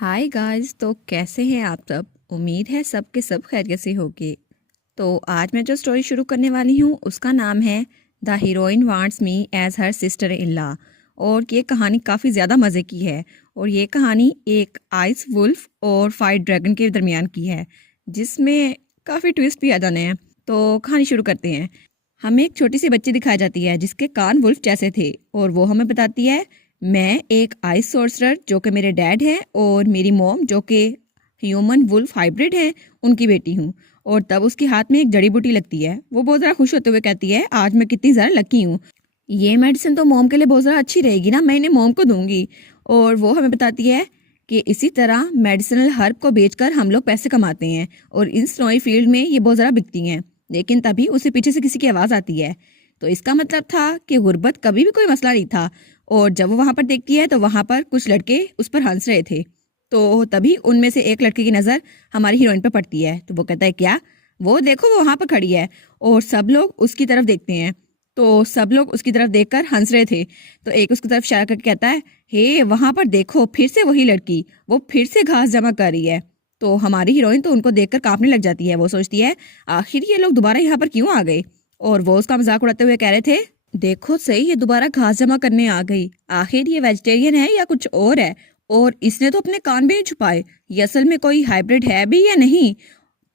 Hi guys. तो कैसे हैं आप सब? उम्मीद है सब के सब खैरियत से होंगे। तो आज मैं जो स्टोरी शुरू करने वाली हूँ उसका नाम है the heroine wants me as her sister in law. और ये कहानी काफ़ी ज़्यादा मज़े की है। और ये कहानी एक आइस वुल्फ और फाइट ड्रैगन के दरमियान की है, जिसमें काफ़ी ट्विस्ट भी आ जाने हैं। तो कहानी शुरू करते हैं। हमें एक छोटी सी बच्ची दिखाई जाती है जिसके कान वुल्फ जैसे थे, और वो हमें बताती है मैं एक आइस सोर्सरर जो कि मेरे डैड हैं और मेरी मॉम जो कि ह्यूमन वुल्फ हाइब्रिड है उनकी बेटी हूँ। और तब उसके हाथ में एक जड़ी बूटी लगती है। वो बहुत ज़्यादा खुश होते हुए कहती है आज मैं कितनी ज़्यादा लकी हूँ, ये मेडिसिन तो मॉम के लिए बहुत ज़्यादा अच्छी रहेगी ना, मैं इन्हें मॉम को दूंगी। और वो हमें बताती है कि इसी तरह मेडिसिनल हर्ब को बेचकर हम लोग पैसे कमाते हैं और इन स्नोई फील्ड में ये बहुत ज़्यादा बिकती हैं। लेकिन तभी उसे पीछे से किसी की आवाज़ आती है। तो इसका मतलब था कि गुर्बत कभी भी कोई मसला नहीं था। और जब वो वहां पर देखती है तो वहां पर कुछ लड़के उस पर हंस रहे थे। तो तभी उनमें से एक लड़के की नज़र हमारी हीरोइन पर पड़ती है। तो वो कहता है क्या? वो देखो वो वहां पर खड़ी है। और सब लोग उसकी तरफ देखते हैं। तो सब लोग उसकी तरफ देखकर हंस रहे थे। तो एक उसकी तरफ इशारा करके कहता है हे वहां पर देखो फिर से वही लड़की, वो फिर से घास जमा कर रही है। तो हमारी हीरोइन तो उनको देखकर कांपने लग जाती है। वो सोचती है आखिर ये लोग दोबारा यहाँ पर क्यों आ गए। और वो उसका मजाक उड़ाते हुए कह रहे थे देखो सही, ये दोबारा घास जमा करने आ गई। आखिर ये वेजिटेरियन है या कुछ और है? और इसने तो अपने कान भी नहीं छुपाए। ये असल में कोई हाइब्रिड है भी या नहीं?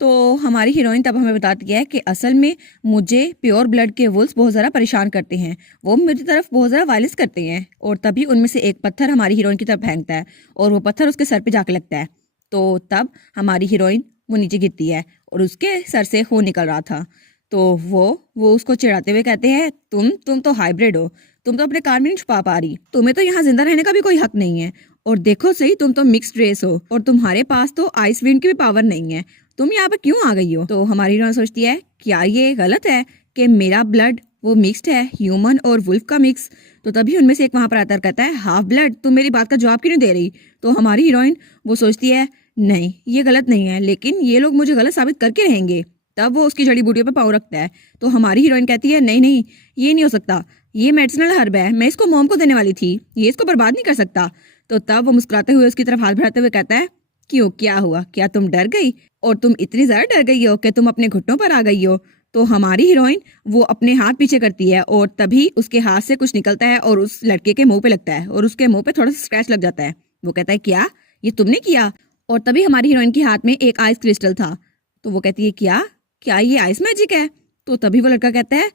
तो हमारी हीरोइन तब हमें बताती है कि असल में मुझे प्योर ब्लड के वुल्स बहुत ज़्यादा परेशान करते हैं। वो मेरी तरफ बहुत ज़्यादा वायलेंस करते हैं। और तभी उनमें से एक पत्थर हमारी हीरोइन की तरफ फेंकता है और वो पत्थर उसके सर पे जाके लगता है। तो तब हमारी हीरोइन वो नीचे गिरती है और उसके सर से खून निकल रहा था। तो वो उसको चिढ़ाते हुए कहते हैं तुम तो हाइब्रिड हो, तुम तो अपने कान में नहीं छुपा पा रही, तुम्हें तो यहाँ जिंदा रहने का भी कोई हक नहीं है। और देखो सही, तुम तो मिक्स्ड रेस हो और तुम्हारे पास तो आइस विंड की भी पावर नहीं है। तुम यहाँ पे क्यों आ गई हो? तो हमारी हीरोइन सोचती है क्या ये गलत है कि मेरा ब्लड वो मिक्स्ड है, ह्यूमन और वुल्फ का मिक्स। तो तभी उनमें से एक वहां पर आता कहता है हाफ ब्लड, तुम मेरी बात का जवाब क्यों नहीं दे रही? तो हमारी हीरोइन वो सोचती है नहीं ये गलत नहीं है, लेकिन ये लोग मुझे गलत साबित करके रहेंगे। तब वो उसकी जड़ी बूटियों पे पाँव रखता है। तो हमारी हीरोइन कहती है नहीं नहीं, ये नहीं हो सकता, ये मेडिसिनल हर्ब है, मैं इसको मॉम को देने वाली थी, ये इसको बर्बाद नहीं कर सकता। तो तब वो मुस्कुराते हुए उसकी तरफ हाथ बढ़ाते हुए कहता है क्यों, क्या हुआ, क्या तुम डर गई? और तुम इतनी ज्यादा डर गई हो कि तुम अपने घुटनों पर आ गई हो? तो हमारी हीरोइन वो अपने हाथ पीछे करती है और तभी उसके हाथ से कुछ निकलता है और उस लड़के के मुंह पे लगता है और उसके मुंह पे थोड़ा सा स्क्रैच लग जाता है। वो कहता है क्या ये तुमने किया? और तभी हमारी हीरोइन के हाथ में एक आइस क्रिस्टल था। तो वो कहती है क्या क्या ये आइस मैजिक है? तो तभी वो लड़का कहता है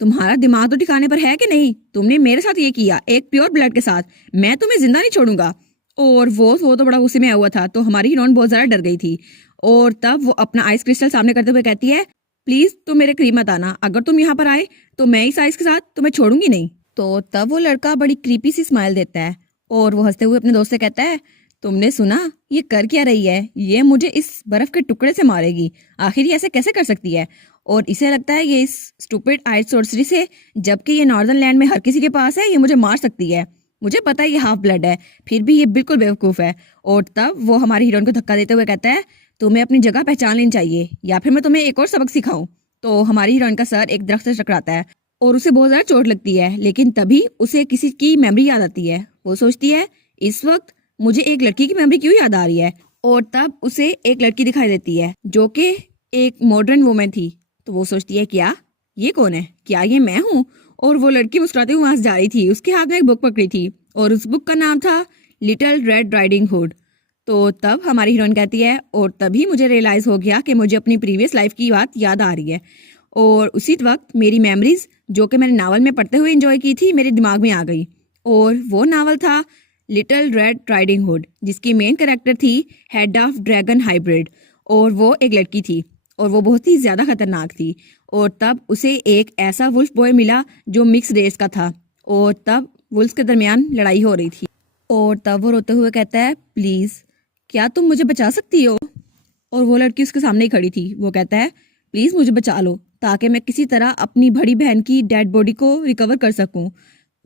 तुम्हारा दिमाग तो ठिकाने पर है कि नहीं? तुमने मेरे साथ ये किया एक प्योर ब्लड के साथ, मैं तुम्हें जिंदा नहीं छोड़ूंगा। और वो तो बड़ा गुस्से में आया हुआ था। तो हमारी हीरोइन बहुत ज्यादा डर गई थी। और तब वो अपना आइस क्रिस्टल सामने करते हुए कहती है प्लीज तुम मेरे करीब मत आना, अगर तुम यहाँ पर आए तो मैं इस आइस के साथ तुम्हें छोड़ूंगी नहीं। तो तब वो लड़का बड़ी क्रीपी सी स्माइल देता है और वो हंसते हुए अपने दोस्त से कहता है तुमने सुना ये कर क्या रही है? ये मुझे इस बर्फ के टुकड़े से मारेगी, आखिर ये ऐसे कैसे कर सकती है? और इसे लगता है ये इस स्टूपिड आइस सोर्सरी से, जबकि ये नॉर्दर्न लैंड में हर किसी के पास है, ये मुझे मार सकती है। मुझे पता है ये हाफ ब्लड है, फिर भी ये बिल्कुल बेवकूफ है। और तब वो हमारी हीरोइन को धक्का देते हुए कहता है तुम्हें अपनी जगह पहचान लेनी चाहिए या फिर मैं तुम्हें एक और सबक सिखाऊं। तो हमारी हीरोइन का सर एक दरख्त से टकराता है और उसे बहुत ज्यादा चोट लगती है। लेकिन तभी उसे किसी की मेमोरी याद आती है। वो सोचती है इस वक्त मुझे एक लड़की की मेमोरी क्यों याद आ रही है? और तब उसे एक लड़की दिखाई देती है जो कि एक मॉडर्न वुमेन थी। तो वो सोचती है क्या ये कौन है, क्या ये मैं हूँ? और वो लड़की मुस्कुराते हुए वहां से जा रही थी, उसके हाथ में एक बुक पकड़ी थी और उस बुक का नाम था लिटिल रेड राइडिंग हुड। तो तब हमारी हीरोइन कहती है और तभी मुझे रियलाइज हो गया कि मुझे अपनी प्रीवियस लाइफ की बात याद आ रही है। और उसी वक्त मेरी मेमोरीज जो कि मैंने नावल में पढ़ते हुए एंजॉय की थी मेरे दिमाग में आ गई। और वो नावल था लिटिल रेड राइडिंग हुड, जिसकी मेन कैरेक्टर थी हेड ऑफ ड्रैगन हाइब्रिड। और वो एक लड़की थी और वो बहुत ही ज्यादा खतरनाक थी। और तब उसे एक ऐसा वुल्फ बॉय मिला जो मिक्स रेस का था। और तब वुल्फ के दरमियान लड़ाई हो रही थी। और तब वो रोते हुए कहता है प्लीज क्या तुम मुझे बचा सकती हो? और वो लड़की उसके सामने ही खड़ी थी। वो कहता है प्लीज मुझे बचा लो ताकि मैं किसी तरह अपनी बड़ी बहन की डेड बॉडी को रिकवर कर सकूं।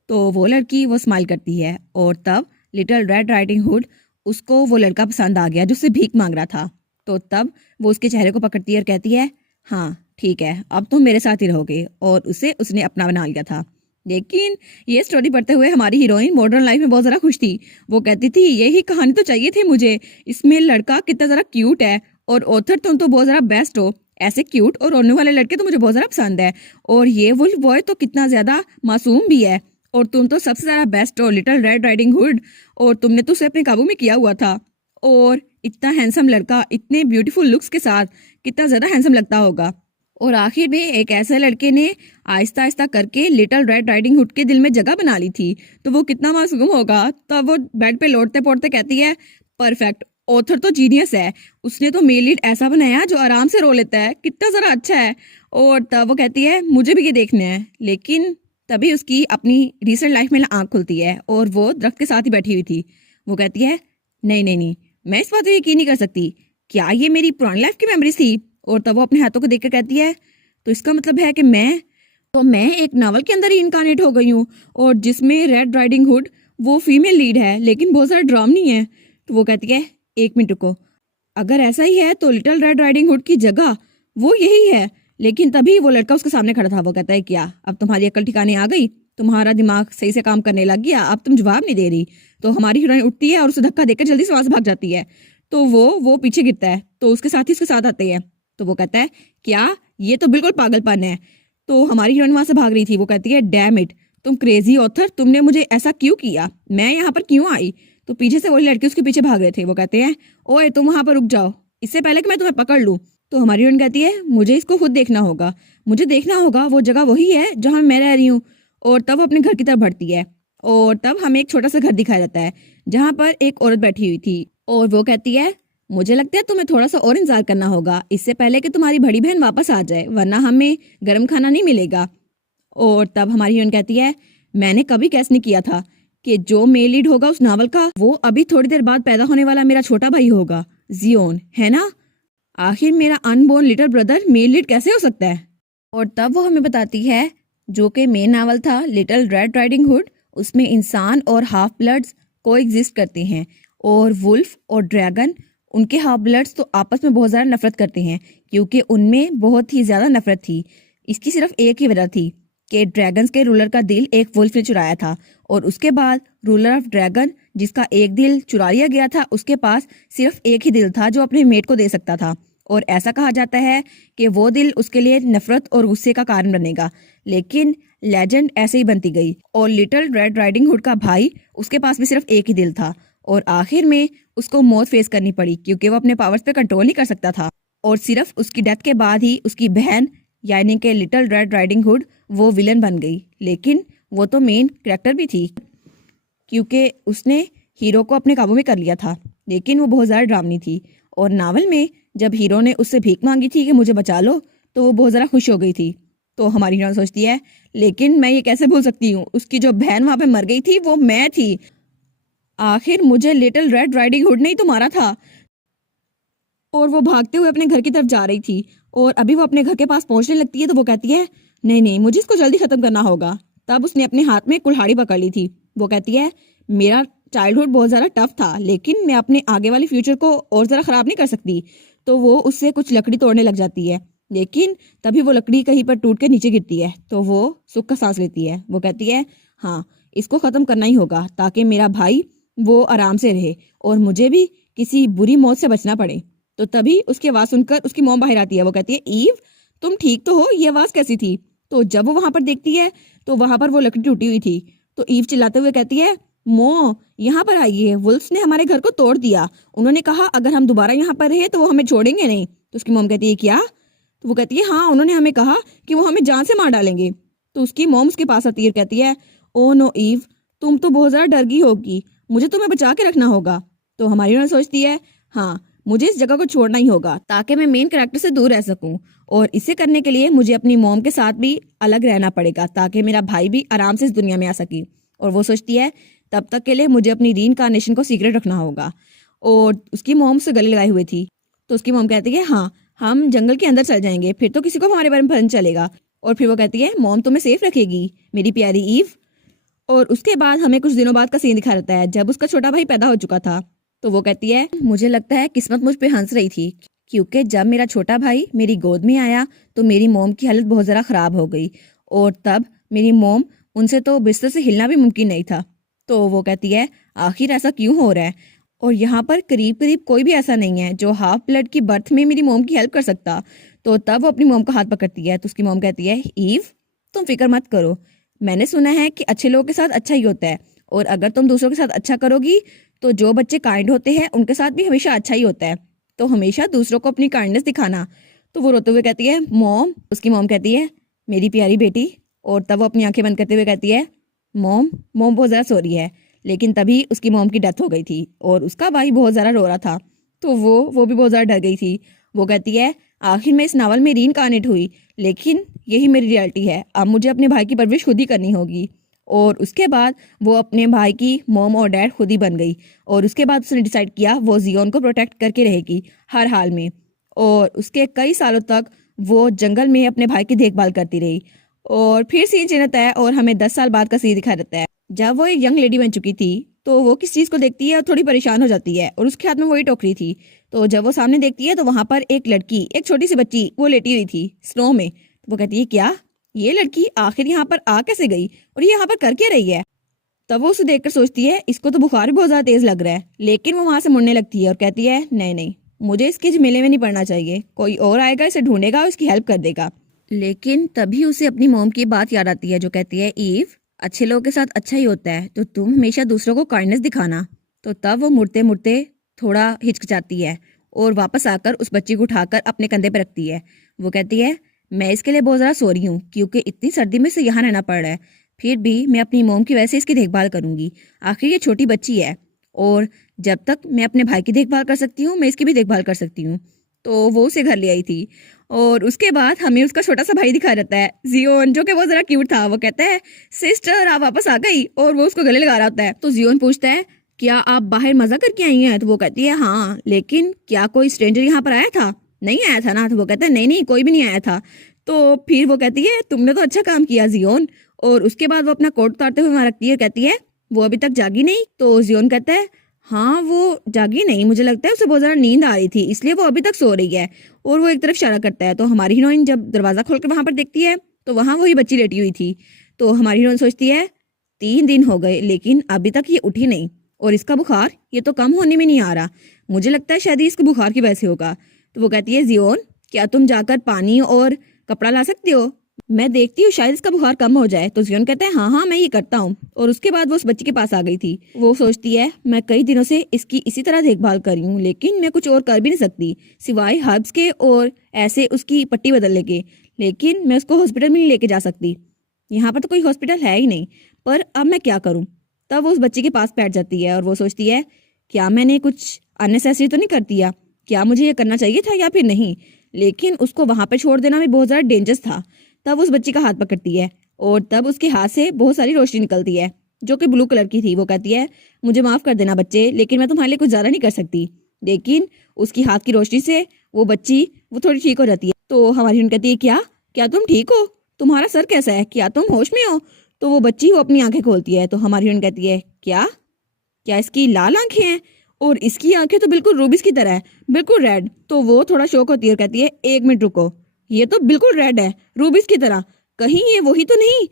तो वो लड़की वो स्माइल करती है और तब लिटिल रेड राइडिंग हुड उसको वो लड़का पसंद आ गया जो उससे भीख मांग रहा था। तो तब वो उसके चेहरे को पकड़ती है और कहती है हाँ ठीक है, अब तुम मेरे साथ ही रहोगे। और उसे उसने अपना बना लिया था। लेकिन ये स्टोरी पढ़ते हुए हमारी हीरोइन मॉडर्न लाइफ में बहुत ज़्यादा खुश थी। वो कहती थी यही कहानी तो चाहिए थी मुझे, इसमें लड़का कितना ज़रा क्यूट है और ऑथर तुम तो बहुत ज़्यादा बेस्ट हो, ऐसे क्यूट और रोने वाले लड़के तो मुझे बहुत ज़्यादा पसंद है, और ये वुल्फ बॉय तो कितना ज़्यादा मासूम भी है, और तुम तो सबसे ज़्यादा बेस्ट हो लिटिल रेड राइडिंग हुड, और तुमने तो उसे अपने काबू में किया हुआ था। और इतना हैंडसम लड़का इतने ब्यूटीफुल लुक्स के साथ कितना ज़्यादा हैंडसम लगता होगा। और आखिर में एक ऐसे लड़के ने आहिस्ता आहिस्ता करके लिटिल रेड राइडिंग हुड के दिल में जगह बना ली थी, तो वो कितना मासूम होगा। तब वो बेड पे लौटते पौटते कहती है परफेक्ट, ऑथर तो जीनियस है, उसने तो मेल लीड ऐसा बनाया जो आराम से रो लेता है, कितना ज़रा अच्छा है। और तब वो कहती है मुझे भी ये देखना है। लेकिन तभी उसकी अपनी रिसेंट लाइफ में आँख खुलती है और वो दरख्त के साथ ही बैठी हुई थी। वो कहती है नहीं नहीं नहीं, मैं इस बात पर यकीन नहीं कर सकती, क्या ये मेरी पुरानी लाइफ की मेमोरीज थी। और तब वो अपने हाथों को देख कर कहती है तो इसका मतलब है कि मैं एक नावल के अंदर ही इनकारनेट हो गई हूँ, और जिसमें रेड राइडिंग हुड वो फीमेल लीड है लेकिन बहुत सारा ड्रामनी है। तो वो कहती है एक मिनट रुको, अगर ऐसा ही है तो लिटिल रेड राइडिंग हुड की जगह वो यही है। लेकिन तभी वो लड़का उसके सामने खड़ा था। वो कहता है क्या अब तुम्हारी अकल ठिकाने आ गई, तुम्हारा दिमाग सही से काम करने लग गया, अब तुम जवाब नहीं दे रही। तो हमारी हीरोइन उठती है और उसे धक्का देकर जल्दी से वहां से भाग जाती है। तो वो पीछे गिरता है, तो उसके साथी उसके साथ आते हैं। तो वो कहता है क्या, ये तो बिल्कुल पागलपन है। तो हमारी हीरोइन वहां से भाग रही थी। वो कहती है डैम इट, तुम क्रेजी ऑथर, तुमने मुझे ऐसा क्यों किया, मैं यहाँ पर क्यों आई। तो पीछे से वही लड़के उसके पीछे भाग रहे थे। वो कहते हैं ओए तुम वहां पर रुक जाओ, इससे पहले कि मैं तुम्हें पकड़ लूं। तो हमारी हीरोइन कहती है मुझे इसको खुद देखना होगा, मुझे देखना होगा वो जगह वही है जहां मैं रह रही हूँ। और तब वो अपने घर की तरफ बढ़ती है, और तब हमें एक छोटा सा घर दिखाया जाता है जहां पर एक औरत बैठी हुई थी। और वो कहती है मुझे लगता है तुम्हें थोड़ा सा और इंतजार करना होगा, इससे पहले कि तुम्हारी बड़ी बहन वापस आ जाए, वरना हमें गर्म खाना नहीं मिलेगा। और तब हमारी हीरोइन कहती है मैंने कभी गैस नहीं किया था कि जो मेल लीड होगा उस नावल का वो अभी थोड़ी देर बाद पैदा होने वाला मेरा छोटा भाई होगा, जियोन, है ना। आखिर मेरा unborn little brother male lead कैसे हो सकता है। और तब वो हमें बताती है जो कि मेन नावल था लिटिल रेड राइडिंग हुड, उसमें इंसान और हाफ ब्लड्स को एग्जिस्ट करते हैं, और वुल्फ और ड्रैगन उनके हाफ ब्लड्स तो आपस में बहुत ज़्यादा नफरत करते हैं, क्योंकि उनमें बहुत ही ज़्यादा नफरत थी। इसकी सिर्फ एक ही वजह थी कि ड्रैगन्स के रूलर का दिल एक वुल्फ ने चुराया था, और उसके बाद रूलर ऑफ ड्रैगन जिसका एक दिल चुरा लिया गया था, उसके पास सिर्फ एक ही दिल था जो अपने मेट को दे सकता था। और ऐसा कहा जाता है कि वो दिल उसके लिए नफरत और गुस्से का कारण बनेगा। लेकिन लेजेंड ऐसे ही बनती गई, और लिटिल रेड राइडिंग हुड का भाई उसके पास भी सिर्फ एक ही दिल था, और आखिर में उसको मौत फेस करनी पड़ी क्योंकि वो अपने पावर्स पे कंट्रोल नहीं कर सकता था। और सिर्फ उसकी डेथ के बाद ही उसकी बहन यानी कि लिटिल रेड राइडिंग हुड वो विलन बन गई। लेकिन वो तो मेन कैरेक्टर भी थी क्योंकि उसने हीरो को अपने काबू में कर लिया था, लेकिन वो बहुत ज़्यादा ड्रामनी थी। और नावल में जब हीरो ने उससे भीख मांगी थी कि मुझे बचा लो, तो वो बहुत ज़्यादा खुश हो गई थी। तो हमारी हीरोइन सोचती है लेकिन मैं ये कैसे भूल सकती हूँ, उसकी जो बहन वहां पे मर गई थी वो मैं थी, आखिर मुझे लिटिल रेड राइडिंग हुड ने ही तो मारा था। और वो भागते हुए अपने घर की तरफ जा रही थी, और अभी वो अपने घर के पास पहुंचने लगती है तो वो कहती है नहीं नहीं, मुझे इसको जल्दी खत्म करना होगा। तब उसने अपने हाथ में कुल्हाड़ी पकड़ ली थी। वो कहती है मेरा चाइल्डहुड बहुत ज़्यादा टफ था, लेकिन मैं अपने आगे वाली फ्यूचर को और ज़रा ख़राब नहीं कर सकती। तो वो उससे कुछ लकड़ी तोड़ने लग जाती है, लेकिन तभी वो लकड़ी कहीं पर टूट के नीचे गिरती है, तो वो सुख का सांस लेती है। वो कहती है हाँ, इसको ख़त्म करना ही होगा ताकि मेरा भाई वो आराम से रहे और मुझे भी किसी बुरी मौत से बचना पड़े। तो तभी उसकी आवाज़ सुनकर उसकी मॉम बाहर आती है। वो कहती है ईव, तुम ठीक तो हो, ये आवाज़ कैसी थी। तो जब वो वहां पर देखती है तो वहां पर वो लकड़ी टूटी हुई थी। तो ईव चिल्लाते हुए कहती है मो, यहाँ पर आइए, वुल्फ्स ने हमारे घर को तोड़ दिया, उन्होंने कहा अगर हम दोबारा यहाँ पर रहे तो वो हमें छोड़ेंगे नहीं। तो उसकी मॉम कहती है क्या। तो वो कहती है हाँ, उन्होंने हमें कहा कि वो हमें जान से मार डालेंगे। तो उसकी मॉम उसके पास आती है, कहती है ओ नो ईव, तुम तो बहुत ज़्यादा डर गई होगी, मुझे तुम्हें बचा के रखना होगा। तो हमारी उन्होंने सोचती है हाँ, मुझे इस जगह को छोड़ना ही होगा ताकि मैं मेन कैरेक्टर से दूर रह सकूं, और इसे करने के लिए मुझे अपनी मॉम के साथ भी अलग रहना पड़ेगा ताकि मेरा भाई भी आराम से इस दुनिया में आ सके। और वो सोचती है तब तक के लिए मुझे अपनी रीइंकार्नेशन को सीक्रेट रखना होगा। और उसकी मॉम से गले लगाई हुई थी। तो उसकी मॉम कहती है हाँ, हम जंगल के अंदर चल जाएंगे, फिर तो किसी को हमारे बारे में पता नहीं चलेगा। और फिर वो कहती है मॉम तुम्हें सेफ रखेगी मेरी प्यारी ईव। और उसके बाद हमें कुछ दिनों बाद का सीन दिखा रहता है जब उसका छोटा भाई पैदा हो चुका था। तो वो कहती है मुझे लगता है किस्मत मुझ पे हंस रही थी, क्योंकि जब मेरा छोटा भाई मेरी गोद में आया तो मेरी मोम की हालत बहुत ज़रा ख़राब हो गई, और तब मेरी मोम उनसे तो बिस्तर से हिलना भी मुमकिन नहीं था। तो वो कहती है आखिर ऐसा क्यों हो रहा है, और यहाँ पर करीब करीब कोई भी ऐसा नहीं है जो हाफ ब्लड की बर्थ में मेरी मोम की हेल्प कर सकता। तो तब वो अपनी मोम का हाथ पकड़ती है तो उसकी मोम कहती है ईव, तुम फिक्र मत करो, मैंने सुना है कि अच्छे लोगों के साथ अच्छा ही होता है, और अगर तुम दूसरों के साथ अच्छा करोगी तो जो बच्चे काइंड होते हैं उनके साथ भी हमेशा अच्छा ही होता है, तो हमेशा दूसरों को अपनी काइंडनेस दिखाना। तो वो रोते हुए कहती है मॉम, उसकी मॉम कहती है मेरी प्यारी बेटी, और तब वो अपनी आंखें बंद करते हुए कहती है मॉम, मॉम बहुत ज़्यादा सो रही है। लेकिन तभी उसकी मॉम की डेथ हो गई थी और उसका भाई बहुत ज़्यादा रो रहा था, तो वो भी बहुत ज़्यादा डर गई थी। वो कहती है आखिर मैं इस नावल में रीइंकार्नेट हुई, लेकिन यही मेरी रियलिटी है, अब मुझे अपने भाई की परवरिश खुद ही करनी होगी। और उसके बाद वो अपने भाई की मॉम और डैड खुद ही बन गई, और उसके बाद उसने डिसाइड किया वो जियोन को प्रोटेक्ट करके रहेगी हर हाल में। और उसके कई सालों तक वो जंगल में अपने भाई की देखभाल करती रही। और फिर सीन चेंज होता है और हमें 10 साल बाद का सीन दिखाया जाता है। जब वो एक यंग लेडी बन चुकी थी तो वो किस चीज़ को देखती है और थोड़ी परेशान हो जाती है, और उसके हाथ में वही टोकरी थी। तो जब वो सामने देखती है तो वहां पर एक लड़की, एक छोटी सी बच्ची वो लेटी हुई थी स्नो में। तो वो कहती है क्या ये लड़की आखिर यहाँ पर आ कैसे गई और ये यहाँ पर कर क्या रही है। तब वो उसे देखकर सोचती है इसको तो बुखार भी बहुत ज्यादा तेज लग रहा है, लेकिन वो वहां से मुड़ने लगती है और कहती है नहीं नहीं, मुझे इसके झमेले में नहीं पड़ना चाहिए, कोई और आएगा इसे ढूंढेगा और इसकी हेल्प कर देगा। लेकिन तभी उसे अपनी मॉम की बात याद आती है जो कहती है ईव, अच्छे लोगों के साथ अच्छा ही होता है, तो तुम हमेशा दूसरों को काइंडनेस दिखाना। तो तब वो मुड़ते मुड़ते थोड़ा हिचकिचाती है और वापस आकर उस बच्ची को उठाकर अपने कंधे पर रखती है। वो कहती है मैं इसके लिए बहुत ज़्यादा सो रही हूँ क्योंकि इतनी सर्दी में से यहाँ रहना पड़ रहा है, फिर भी मैं अपनी मोम की वजह से इसकी देखभाल करूंगी, आखिर ये छोटी बच्ची है, और जब तक मैं अपने भाई की देखभाल कर सकती हूँ मैं इसकी भी देखभाल कर सकती हूँ। तो वो उसे घर ले आई थी। और उसके बाद हमें उसका छोटा सा भाई दिखाया जाता है जियोन, जो कि बहुत ज़रा क्यूट था। वो कहता है सिस्टर आप वापस आ गई, और वो उसको गले लगा रहा होता है। तो जियोन पूछता है क्या आप बाहर मजा करके आई हैं। तो वो कहती है हाँ, लेकिन क्या कोई स्ट्रेंजर यहाँ पर आया था। नहीं आया था ना। तो वो कहता है नहीं नहीं, कोई भी नहीं आया था। तो फिर वो कहती है तुमने तो अच्छा काम किया जियोन, और उसके बाद वो अपना कोट उतारते हुए वहां रखती है, कहती है वो अभी तक जागी नहीं। तो जियोन कहता है हाँ वो जागी नहीं, मुझे लगता है उसे बहुत ज़्यादा नींद आ रही थी इसलिए वो अभी तक सो रही है। और वो एक तरफ इशारा करता है। तो हमारी हीरोइन जब दरवाज़ा खोल कर वहां पर देखती है तो वहां वही बच्ची लेटी हुई थी। तो हमारी हीरोइन सोचती है 3 दिन हो गए लेकिन अभी तक ये उठी नहीं, और इसका बुखार ये तो कम होने में नहीं आ रहा, मुझे लगता है शायद इसके बुखार की वजह से होगा। तो वो कहती है जियोन क्या तुम जाकर पानी और कपड़ा ला सकते हो, मैं देखती हूँ शायद इसका बुखार कम हो जाए। तो जियोन कहता है हाँ हाँ मैं ये करता हूँ। और उसके बाद वो उस बच्ची के पास आ गई थी। वो सोचती है मैं कई दिनों से इसकी इसी तरह देखभाल कर रही हूँ लेकिन मैं कुछ और कर भी नहीं सकती सिवाय हर्ब्स के और ऐसे उसकी पट्टी बदलने के, लेकिन मैं उसको हॉस्पिटल में नहीं लेके जा सकती, यहाँ पर तो कोई हॉस्पिटल है ही नहीं, पर अब मैं क्या करूँ। तब वो उस बच्ची के पास बैठ जाती है और वो सोचती है क्या मैंने कुछ अननेसेसरी तो नहीं कर दिया, क्या मुझे ये करना चाहिए था या फिर नहीं, लेकिन उसको वहां पर छोड़ देना भी बहुत ज़्यादा डेंजरस था। तब उस बच्ची का हाथ पकड़ती है और तब उसके हाथ से बहुत सारी रोशनी निकलती है जो कि ब्लू कलर की थी। वो कहती है मुझे माफ़ कर देना बच्चे, लेकिन मैं तुम्हारे लिए कुछ ज़्यादा नहीं कर सकती। लेकिन उसकी हाथ की रोशनी से वो बच्ची वो थोड़ी ठीक हो जाती है। तो हमारी हीरोइन कहती है क्या क्या तुम ठीक हो, तुम्हारा सर कैसा है, क्या तुम होश में हो। तो वो बच्ची वो अपनी आंखें खोलती है। तो हमारी हीरोइन कहती है क्या क्या इसकी लाल आंखें हैं, और इसकी आंखें तो बिल्कुल रूबिस की तरह है, बिल्कुल रेड। तो वो थोड़ा शौक होती है और कहती है 1 मिनट रुको, ये तो बिल्कुल रेड है रूबिस की तरह, कहीं ये वही तो नहीं।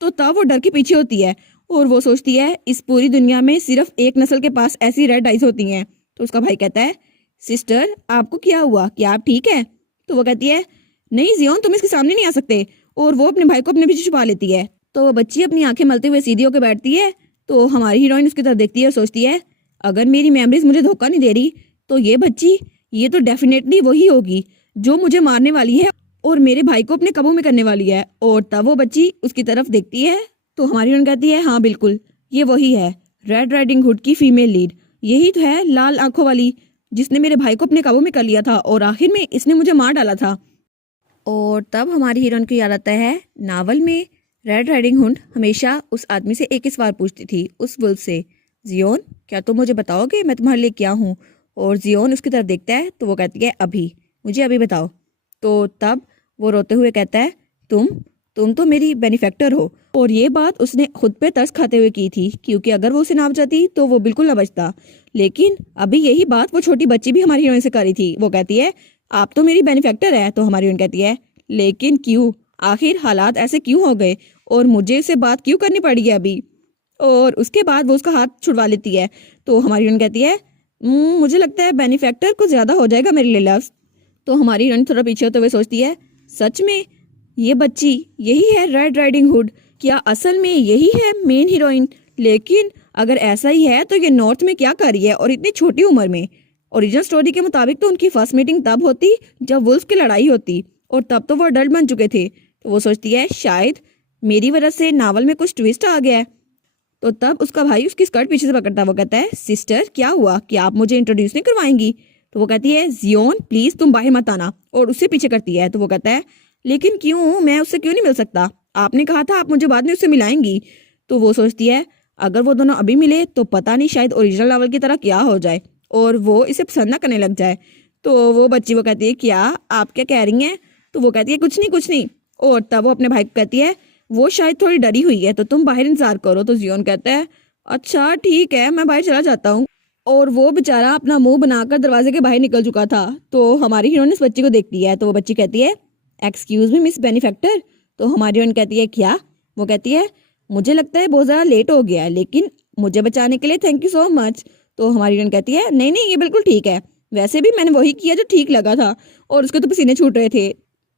तो तब वो डर के पीछे होती है और वो सोचती है इस पूरी दुनिया में सिर्फ एक नस्ल के पास ऐसी रेड आइज होती हैं। तो उसका भाई कहता है सिस्टर आपको क्या हुआ, क्या आप ठीक है। तो वो कहती है नहीं जियोन तुम इसके सामने नहीं आ सकते, और वो अपने भाई को अपने पीछे छुपा लेती है। तो वो बच्ची अपनी आंखें मलते हुए सीधी होकर बैठती है। तो हमारी हीरोइन उसकी तरफ देखती है और सोचती है अगर मेरी मेमोरीज मुझे धोखा नहीं दे रही तो ये बच्ची ये तो डेफिनेटली वही होगी जो मुझे मारने वाली है और मेरे भाई को अपने काबू में करने वाली है। और तब वो बच्ची उसकी तरफ देखती है तो हमारी हीरोइन कहती है हाँ बिल्कुल ये वही है, रेड राइडिंग हुड की फीमेल लीड, यही तो है लाल आंखों वाली जिसने मेरे भाई को अपने काबू में कर लिया था और आखिर में इसने मुझे मार डाला था। और तब हमारी हीरोइन को याद आता है नावल में रेड राइडिंग हुड हमेशा उस आदमी से एक ही सवाल पूछती थी, उस वुल्फ से, जियोन क्या तुम मुझे बताओगे मैं तुम्हारे लिए क्या हूँ। और जियोन उसकी तरफ देखता है तो वो कहती है अभी, मुझे अभी बताओ। तो तब वो रोते हुए कहता है तुम तो मेरी बेनिफैक्टर हो। और ये बात उसने खुद पे तरस खाते हुए की थी क्योंकि अगर वो उसे ना बचाती तो वो बिल्कुल ना बचता, लेकिन अभी यही बात वो छोटी बच्ची भी हमारी हीरोइन से कर रही थी। वो कहती है आप तो मेरी बेनिफैक्टर है। तो हमारी हीरोइन कहती है लेकिन क्यों, आखिर हालात ऐसे क्यों हो गए और मुझे इससे बात क्यों करनी पड़ी है अभी। और उसके बाद वो उसका हाथ छुड़वा लेती है। तो हमारी हीरोइन कहती है मुझे लगता है बेनिफैक्टर कुछ ज़्यादा हो जाएगा मेरे लिए लव्स। तो हमारी हीरोइन थोड़ा पीछे होते हुए सोचती है सच में ये बच्ची यही है रेड राइडिंग हुड, क्या असल में यही है मेन हीरोइन। लेकिन अगर ऐसा ही है तो ये नॉर्थ में क्या कर रही है और इतनी छोटी उम्र में। ओरिजिनल स्टोरी के मुताबिक तो उनकी फर्स्ट मीटिंग तब होती जब वुल्फ की लड़ाई होती और तब तो वो अडल्ट बन चुके थे। तो वो सोचती है शायद मेरी वजह से नावल में कुछ ट्विस्ट आ गया है। तो तब उसका भाई उसकी स्कर्ट पीछे से पकड़ता है। वो कहता है सिस्टर क्या हुआ, क्या आप मुझे इंट्रोड्यूस नहीं करवाएंगी। तो वो कहती है जियोन प्लीज तुम बाहर मत आना, और उससे पीछे करती है। तो वो कहता है लेकिन क्यों, मैं उससे क्यों नहीं मिल सकता, आपने कहा था आप मुझे बाद में उससे मिलाएंगी। तो वो सोचती है अगर वो दोनों अभी मिले तो पता नहीं शायद ओरिजिनल नावल की तरह क्या हो जाए और वो इसे पसंद ना करने लग जाए। तो वो बच्ची वो कहती है क्या आप क्या कह रही हैं। तो वो कहती है कुछ नहीं कुछ नहीं। और तब वो अपने भाई को कहती है वो शायद थोड़ी डरी हुई है तो तुम बाहर इंतजार करो। तो जियोन कहता है अच्छा ठीक है मैं बाहर चला जाता हूँ। और वो बेचारा अपना मुंह बनाकर दरवाजे के बाहर निकल चुका था। तो हमारी हीरोइन इस बच्ची को देखती है। तो वो बच्ची कहती है एक्सक्यूज मी मिस बेनिफैक्टर। तो हमारी हीरोइन कहती है क्या। वो कहती है मुझे लगता है बहुत ज़्यादा लेट हो गया है, लेकिन मुझे बचाने के लिए थैंक यू सो मच। तो हमारी हीरोइन कहती है नहीं नहीं ये बिल्कुल ठीक है, वैसे भी मैंने वही किया जो ठीक लगा था और उसके तो पसीने छूट रहे थे।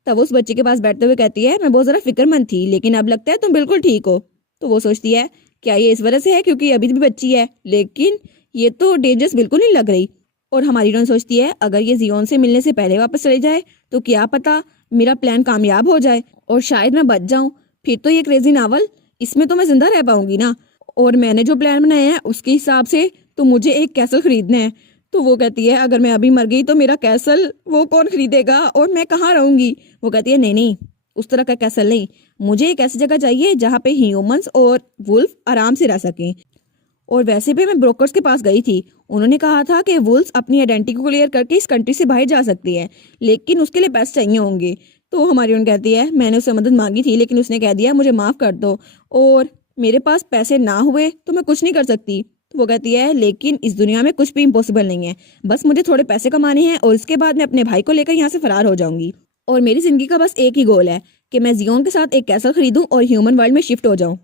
तब उस बच्चे के पास बैठते हुए कहती है मैं बहुत ज़रा फिक्रमंद थी लेकिन अब लगता है तुम बिल्कुल ठीक हो। तो वो सोचती है क्या ये इस वजह से है क्योंकि अभी भी बच्ची है, लेकिन ये तो डेंजरस बिल्कुल नहीं लग रही। और हमारी हीरोइन सोचती है अगर ये जियोन से मिलने से पहले वापस चले जाए तो क्या पता मेरा प्लान कामयाब हो जाए और शायद मैं बच जाऊं। फिर तो ये क्रेजी नावल इसमें तो मैं जिंदा रह पाऊंगी ना। और मैंने जो प्लान बनाया है उसके हिसाब से तो मुझे एक कैसल खरीदना है। तो वो कहती है अगर मैं अभी मर गई तो मेरा कैसल वो कौन खरीदेगा और मैं कहाँ रहूंगी। वो कहती है नहीं नहीं उस तरह का कैसल नहीं, मुझे एक ऐसी जगह चाहिए जहाँ पे ह्यूमंस और वुल्फ आराम से रह सकें। और वैसे भी मैं ब्रोकर्स के पास गई थी, उन्होंने कहा था कि वुल्स अपनी आइडेंटिटी को क्लियर करके इस कंट्री से बाहर जा सकती है, लेकिन उसके लिए पैसे चाहिए होंगे। तो हमारी उन कहती है मैंने उससे मदद मांगी थी लेकिन उसने कह दिया मुझे माफ़ कर दो और मेरे पास पैसे ना हुए तो मैं कुछ नहीं कर सकती। तो वो कहती है लेकिन इस दुनिया में कुछ भी इम्पॉसिबल नहीं है, बस मुझे थोड़े पैसे कमाने हैं और उसके बाद मैं अपने भाई को लेकर यहाँ से फरार हो जाऊंगी। और मेरी जिंदगी का बस एक ही गोल है कि मैं जियोन के साथ एक कैसल खरीदूं और ह्यूमन वर्ल्ड में शिफ्ट हो जाऊं।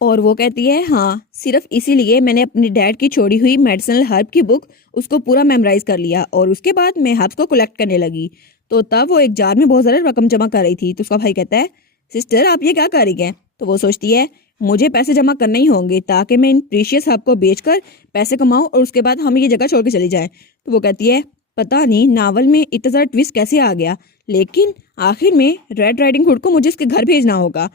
और वो कहती है हाँ सिर्फ इसीलिए मैंने अपने डैड की छोड़ी हुई मेडिसिनल हर्ब की बुक उसको पूरा मेमोराइज कर लिया और उसके बाद मैं हर्ब्स को कलेक्ट करने लगी। तो तब वो एक जार में बहुत ज़्यादा रकम जमा कर रही थी। तो उसका भाई कहता है सिस्टर आप ये क्या कर रही हैं। तो वो सोचती है मुझे पैसे जमा करने ही होंगे ताकि मैं इन प्रीशियस हर्ब को बेचकर पैसे कमाऊं और उसके बाद हम ये जगह छोड़ के चली जाएं। तो वो कहती है पता नहीं नावल में इतना ज़्यादा ट्विस्ट कैसे आ गया, लेकिन आखिर में रेड राइडिंग हुड को मुझे इसके घर भेजना होगा।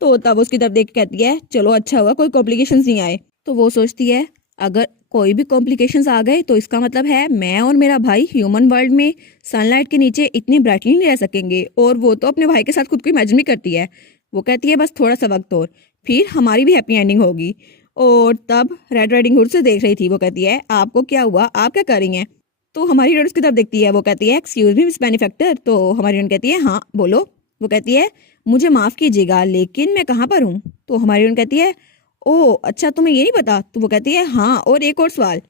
तो तब उसकी तरफ देख के कहती है चलो अच्छा हुआ कोई कॉम्प्लिकेशंस नहीं आए। तो वो सोचती है अगर कोई भी कॉम्प्लिकेशंस आ गए तो इसका मतलब है मैं और मेरा भाई ह्यूमन वर्ल्ड में सनलाइट के नीचे इतनी ब्राइटली नहीं रह सकेंगे। और वो तो अपने भाई के साथ खुद को इमेजिन भी करती है। वो कहती है बस थोड़ा सा वक्त और फिर हमारी भी हैप्पी एंडिंग होगी। और तब रेड राइडिंग हुड से देख रही थी। वो कहती है आपको क्या हुआ, आप क्या कर रही हैं। तो हमारी हीरोइन उसकी तरफ देखती है। वो कहती है एक्सक्यूज मी मिस बेनिफैक्टर। तो हमारी हीरोइन कहती है हाँ बोलो। वो कहती है मुझे माफ़ कीजिएगा लेकिन मैं कहाँ पर हूँ। तो हमारी हीरोइन कहती है ओह अच्छा तुम्हें ये नहीं पता। तो वो कहती है हाँ और एक और सवाल,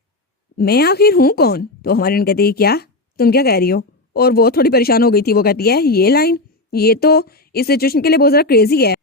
मैं आखिर हूँ कौन। तो हमारी हीरोइन कहती है क्या, तुम क्या कह रही हो। और वो थोड़ी परेशान हो गई थी। वो कहती है ये लाइन ये तो इस सिचुएशन के लिए बहुत ज़्यादा क्रेजी है।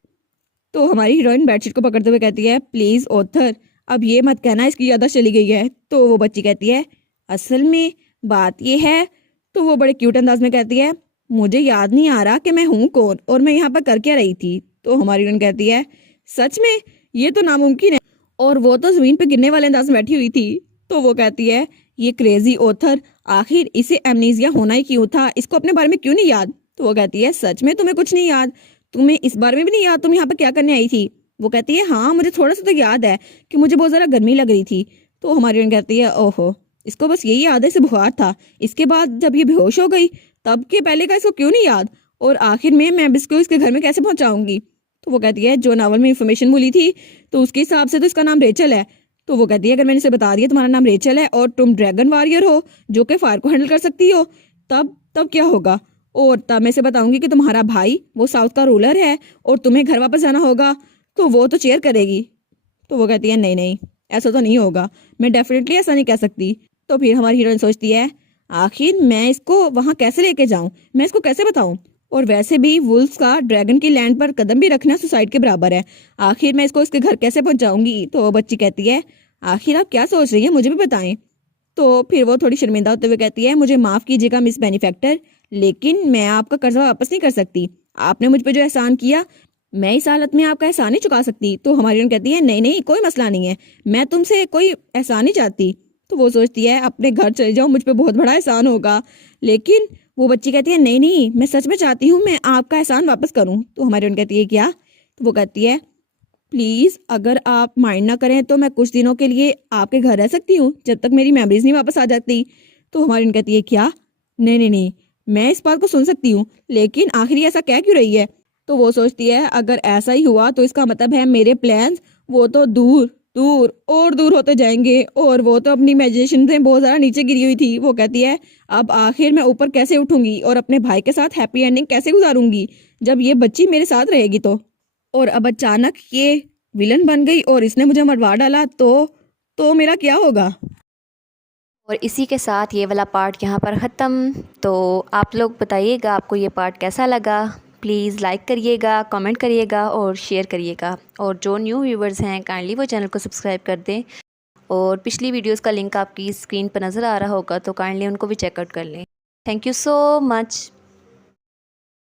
तो हमारी हीरोइन बेडशीट को पकड़ते हुए कहती है प्लीज़ ऑथर अब ये मत कहना इसकी याददाश्त चली गई है। तो वो बच्ची कहती है असल में बात ये है। तो वो बड़े क्यूट अंदाज में कहती है मुझे याद नहीं आ रहा कि मैं हूँ कौन और मैं यहाँ पर कर क्या रही थी। तो हमारी हीरोइन कहती है सच में ये तो नामुमकिन है। और वो तो जमीन पे गिरने वाले अंदाज में बैठी हुई थी। तो वो कहती है ये क्रेजी ऑथर आखिर इसे एमनीजिया होना ही क्यों था, इसको अपने बारे में क्यों नहीं याद। तो वो कहती है सच में तुम्हें कुछ नहीं याद, तुम्हें इस बारे में भी नहीं याद तुम यहाँ पर क्या करने आई थी। वो कहती है हाँ मुझे थोड़ा सा तो याद है कि मुझे बहुत ज़्यादा गर्मी लग रही थी। तो हमारी हीरोइन कहती है ओहो इसको बस यही याद है इसे बुखार था, इसके बाद जब ये बेहोश हो गई तब के पहले का इसको क्यों नहीं याद, और आखिर में मैं इसको इसके घर में कैसे पहुंचाऊंगी। तो वो कहती है जो नावल में इन्फॉर्मेशन मिली थी तो उसके हिसाब से तो इसका नाम रेचल है। तो वो कहती है अगर मैंने इसे बता दिया तुम्हारा नाम रेचल है और तुम ड्रैगन वॉरियर हो जो कि फायर को हैंडल कर सकती हो, तब तब क्या होगा। और तब मैं इसे बताऊंगी कि तुम्हारा भाई वो साउथ का रूलर है और तुम्हें घर वापस जाना होगा तो वो तो चेयर करेगी। तो वो कहती है नहीं नहीं ऐसा तो नहीं होगा, मैं डेफिनेटली ऐसा नहीं कह सकती। तो फिर हमारी हीरोइन सोचती है आखिर मैं इसको वहाँ कैसे लेके जाऊँ, मैं इसको कैसे बताऊँ। और वैसे भी वुल्फ्स का ड्रैगन की लैंड पर कदम भी रखना सुसाइड के बराबर है। आखिर मैं इसको इसके घर कैसे पहुंचाऊंगी? तो वो बच्ची कहती है, आखिर आप क्या सोच रही हैं, मुझे भी बताएं। तो फिर वो थोड़ी शर्मिंदा होते हुए कहती है, मुझे माफ़ कीजिएगा मिस बेनिफैक्टर, लेकिन मैं आपका कर्जा वापस नहीं कर सकती। आपने मुझ पर जो एहसान किया, मैं इस हालत में आपका एहसान नहीं चुका सकती। तो हमारी कहती है, नहीं नहीं, कोई मसला नहीं है, मैं तुमसे कोई एहसान नहीं चाहती। तो वो सोचती है, अपने घर चले जाओ, मुझ पर बहुत बड़ा एहसान होगा। लेकिन वो बच्ची कहती है, नहीं नहीं, मैं सच में चाहती हूँ मैं आपका एहसान वापस करूँ। तो हमारी कहती है, क्या? तो वो कहती है, प्लीज़ अगर आप माइंड ना करें तो मैं कुछ दिनों के लिए आपके घर रह सकती हूँ, जब तक मेरी मेमोरीज नहीं वापस आ जाती। तो हमारी कहती है, क्या? नहीं नहीं नहीं, मैं इस बात को सुन सकती हूँ, लेकिन आखिर ये ऐसा कह क्यों रही है? तो वो सोचती है, अगर ऐसा ही हुआ तो इसका मतलब है मेरे प्लान्स वो तो दूर दूर और दूर होते जाएंगे, और वो तो अपनी इमेजिनेशन से बहुत ज़्यादा नीचे गिरी हुई थी। वो कहती है, अब आखिर मैं ऊपर कैसे उठूंगी और अपने भाई के साथ हैप्पी एंडिंग कैसे गुजारूंगी जब ये बच्ची मेरे साथ रहेगी? तो और अब अचानक ये विलन बन गई और इसने मुझे मरवा डाला, तो मेरा क्या होगा? और इसी के साथ ये वाला पार्ट यहाँ पर ख़त्म। तो आप लोग बताइएगा आपको ये पार्ट कैसा लगा। प्लीज़ लाइक करिएगा, कमेंट करिएगा और शेयर करिएगा। और जो न्यू व्यूवर्स हैं काइंडली वो चैनल को सब्सक्राइब कर दें। और पिछली वीडियोस का लिंक आपकी स्क्रीन पर नज़र आ रहा होगा, तो काइंडली उनको भी चेकआउट कर लें। Thank you so much.